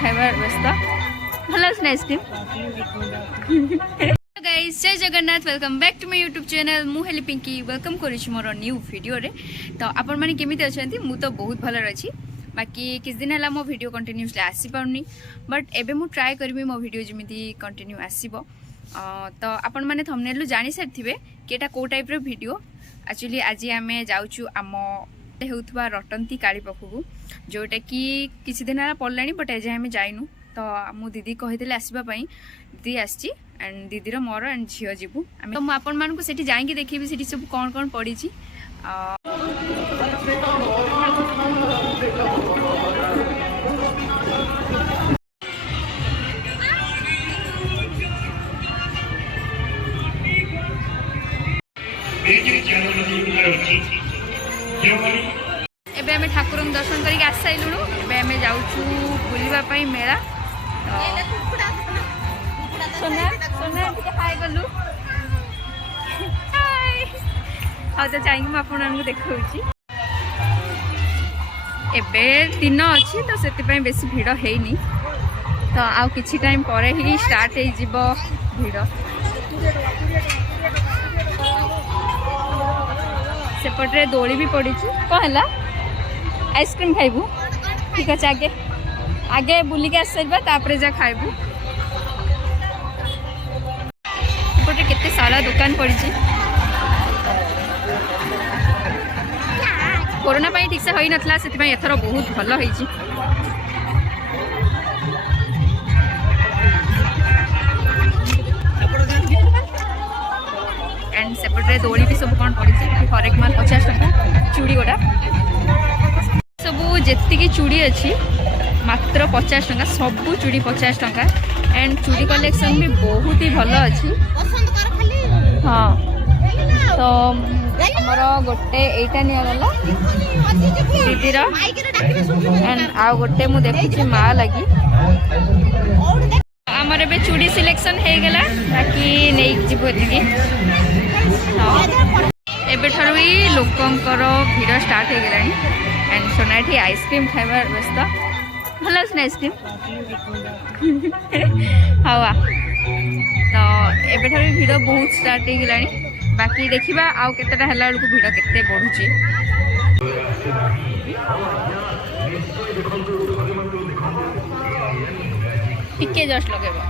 खाइबार व्यस्त भल ना आइसक्रीम guys Jai Jagannath welcome back to my YouTube channel मुझे पिंकी वेलकम करुँची मोर न्यू वीडियो रे। तो आपण मैंने केमिति अछंती मु तो बहुत भल रही बाकी किस दिन है मो वीडियो कंटिन्यूसली आसी पाउनी बट एबे मु ट्राई करबी मो वीडियो जमिति कंटिन्यू आसीबो। तो आपण मैंने थंबनेल जानि सारिथिबे कि एटा को टाइप रो वीडियो। एक्चुअली आज आमे जाउछु आम हेउथबा रटंतीकाली पाखु जोटा कि किछि दिन है पड़लानी बट एजे आमे जाइनु। तो मो दीदी कहिदेले आसीबा पई दीदी आसी एंड दीदीर मोर एंड झियो जीवु आमे। तो मु आपण मानकु सेठी जाइंकी देखिबी सेठी सब कोन कोन पड़ी छी। एबे हमें ठाकुर दर्शन करके आस साइलुणु। एबे हमें जाउछु बुलिबा पई मेला। सोना सोना के हाय गलु हाय आ तो चाहिए म आपन हमको देखौची। एबे दिन अछि तो सेति पई बेसी भीड़ हेइनी। तो आ किछि टाइम परे ही स्टार्ट हे जिवो भीड़। सेपटे दोली भी पड़ी कौन है आइसक्रीम खाइबू ठीक अच्छे आगे आगे बुलिक आस सारे जा खाइबू। सेपटे केते सारा दुकान पड़ी कोरोना पाई ठीक से होई नथला से एथर बहुत भल होई। एंड सेपटे दोली भी सब कौन पड़ी हरेक माल 50 टका चूड़ी गोटा सबू जी चूड़ी अच्छी मात्र 50 टका सबू चूड़ी 50 टका। एंड चूड़ी कलेक्शन भी बहुत ही भल अच्छी। हाँ तो आमर गोटे एटा निगला दीदीर एंड आ गोटे मु देखुची माँ लगी आमर ए चूड़ी सिलेक्शन हो गला बाकी नहीं जीव एतिकी। एबेठारु ही लोकंकर भीड़ स्टार्ट हो गलानी एंड सोनाठी आइसक्रीम खाइबार व्यस्त भल ना आइसक्रीम हाँ तो एबेठारु भीड़ बहुत स्टार्ट हो गलानी बाकी देखिबा आउ केतेटा हला बेलकु भीड़ केते बढ़ुची। टिके जस्ट लगेबो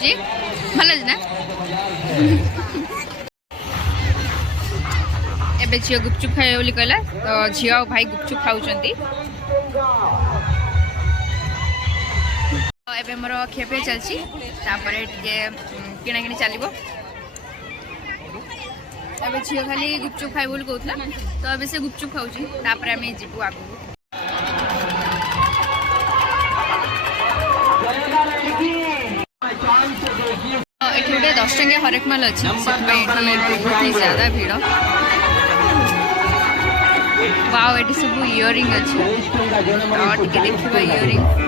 जी भल ना एबे झियो गुपचुप खाए बोली कहला तो झियो और भाई गुपचुप खाउचंती। एबे मोर खेपे चलची तापरे टिके किना किनी चलिबो। एबे झियो खाली गुपचुप खाए बोली कहउतला तो एबे से गुपचुप खाउची तापरे हमें जीवु आगु। एठी गोटे 10 टंकिया हरेक माल अच्छी बहुत ही ज्यादा भीड़। वाओ एटी सब इयरिंग अच्छी तो टिके देखिबा इयरिंग।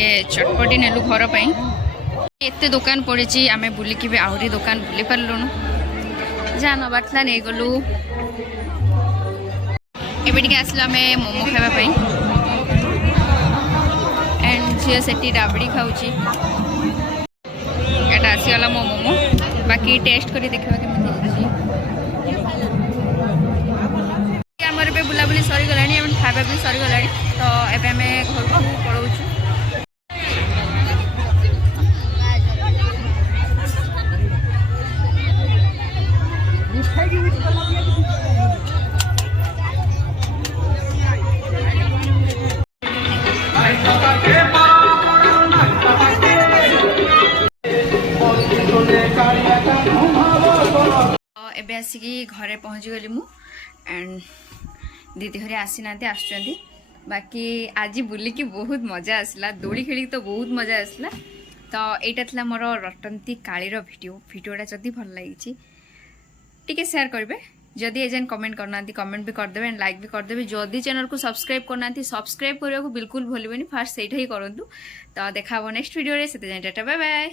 टे चटपटी नेलु घर एत दुकान पड़ी आम बुलिकी भी आहरी दुकान बुली पार्लुनु जहाँ नबार था नहीं गलु एबे आसलु आम मोमो खावाई एंड झील से राबड़ी खाऊँ एटा आसीगला मो मोमो बाकी टेस्ट कर देखा केमी आमर ए बुलाबुली सरीगला खावा भी सरीगला तो एबे आम घर को पलाऊँ एबे आसिकी घरे पहुँची गली मु एंड दीदी घरे आसी ना आसुँच बाकी आज बुलिकी बहुत मजा आसला दोली खेली तो बहुत मजा आसला तो यहाँ था मोर रटंतीकालीर भिडियोटा जदि भल लगी टिके शेयर करेंगे जदि एजेंट कमेंट करना कमेंट भी करदे एंड लाइक भी करदे जदि चैनल को सब्सक्राइब करना सब्सक्राइब करने को बिल्कुल भूलबेनि फास्ट से ही करूँ तो देखा नेक्स्ट वीडियो से टाटा बाय बाय।